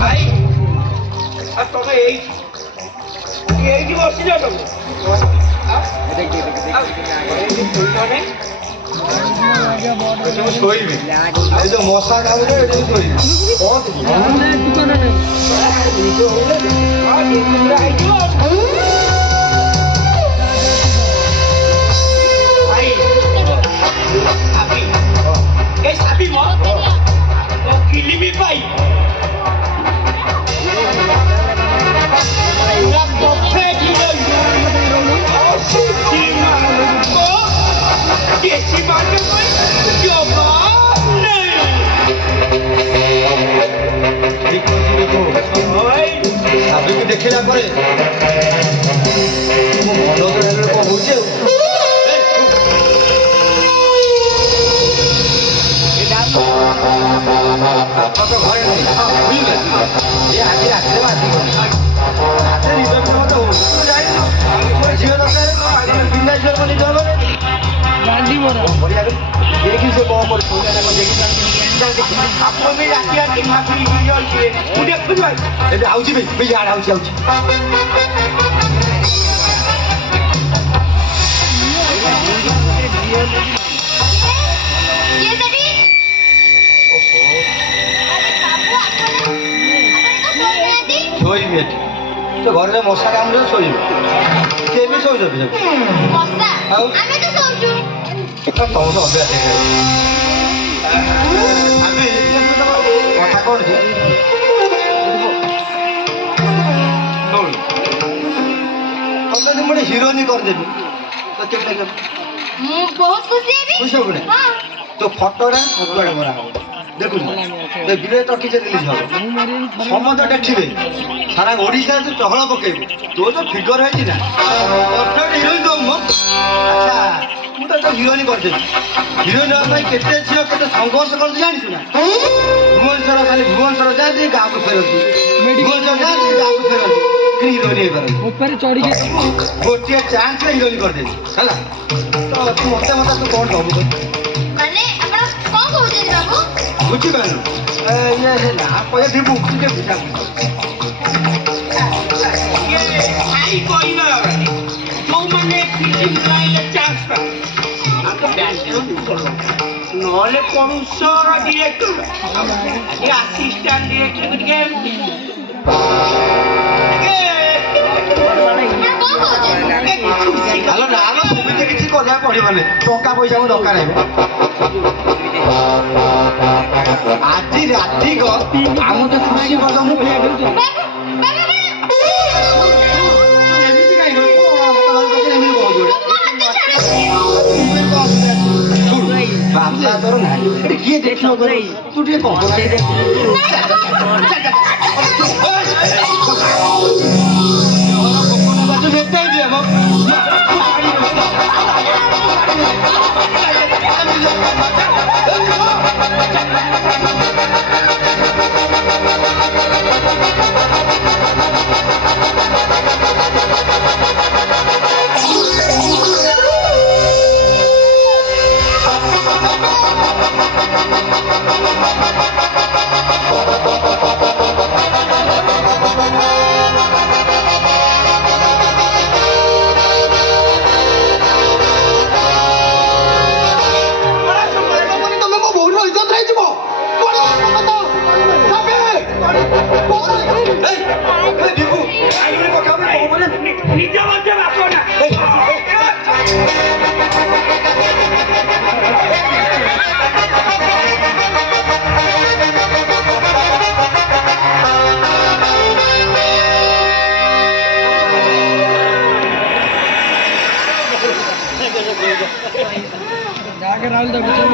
ভাই আর তবে এই কি বসি যাও তুমি মশা কামড়ে sabi mo? O kilimi pa eh. ଦେଖିଲା ପରେ ମୋ ମନ କଣ ହଉଛି ଆଉ ଘରେ ବୁଝିଲେ ଆଜି ରାତିରେ ରାତିରେ ନିଜ ଝିଅ ଦରକାର ବିନା ଝିଅ ବୋଲି ଗାଣ୍ଡି ମୋର দেখি সে কম করে ଆପଣ ବି ରାତି ରାତି ଭାବି ଯାଉଛେ ମୁଁ ଦେଖୁଛି ଭାଇ ଏବେ ଆଉଛି ବି ଆଡ଼େ ଆଉଛି ଶୋଇବି ଏଠି ତ ଘରେ ମଶା କାମୁଡିଲେ ଶୋଇବି କେବେ ଶୋଇଛନ୍ତି ଆଉ ତମ ତ ଅଭ୍ୟାସ ଆମେ କଥା କଣ ଯେ ତତେ ମୁଁ ହିରୋଇନି କରିଦେବି ତ କେତେ ମୁଁ ବହୁତ ଖୁସି ହେବି ଖୁସି ହବୁନି ତୋ ଫଟୋରେ ସବୁଆଡେ ମରା ହବ ଦେଖୁଛୁ ବିଲେ ଟକିଚେ ରିଲିଜ ହବ ସମସ୍ତେ ଦେଖିବେ ସାରା ଓଡ଼ିଶାରେ ତୁ ଚହଳ ପକେଇବୁ ତୋ ଯୋଉ ଫିଗର ହେଇଛି ନା ହିରୋଇନ ଦବୁ ମ ଆଚ୍ଛା ମୁଁ ତ ହିରୋଇନି କରିଦେବି ହିରୋଇନ ହେବା ପାଇଁ କେତେ ଝିଅ କେତେ ସଂଘର୍ଷ କରୁଛି ଜାଣିଛୁ ନା ଭୁବନେଶ୍ୱର ଖାଲି ଭୁବନେଶ୍ୱର ଯାଆନ୍ତି ଗାଁକୁ ଫେରନ୍ତି ଭୁବନେଶ୍ୱର ଯାଆନ୍ତି ଗାଁକୁ ଫେରନ୍ତି ହିରୋଇନ ହେଇପାରନ୍ତି ଉପରେ ଚଢିକି ଗୋଟିଏ ଚାନ୍ସରେ ହିରୋଇନ କରିଦେବି ହେଲା ତ ତୁ ମତେ ତୁ କଣ ଦବୁ ମାନେ ଆପଣ କଣ କହୁଛନ୍ତି ବାବୁ ବୁଝିପାରିଲୁ ଇଏ ନା ପଇସା ଦେବୁ ଟିକେ ବୁଝା ଯୋଉମାନେ ଫିଲ୍ମ ଲାଇନରେ ଚାନ୍ସ ପାଏ ନହେଲେ ପ୍ରଡ୍ୟୁସର ଡିରେକ୍ଟର ଆସିଷ୍ଟାଣ୍ଟ ଡିରେକ୍ଟର ଟିକେ ଭଲ ନା ସୁବିଧା କିଛି କରିବାକୁ ପଡିବନି ଟଙ୍କା ପଇସା ମୁଁ ଦରକାର ହେବ ଆଜି ରାତିକ ଆମ ତ ଖୁସି କରିଦ ମୁଁ ବାପା ତୋର ନାହିଁ କିଏ ଦେଖିବ ତୁ ଟିକେ କଣ जाके राहुल दा बिचारा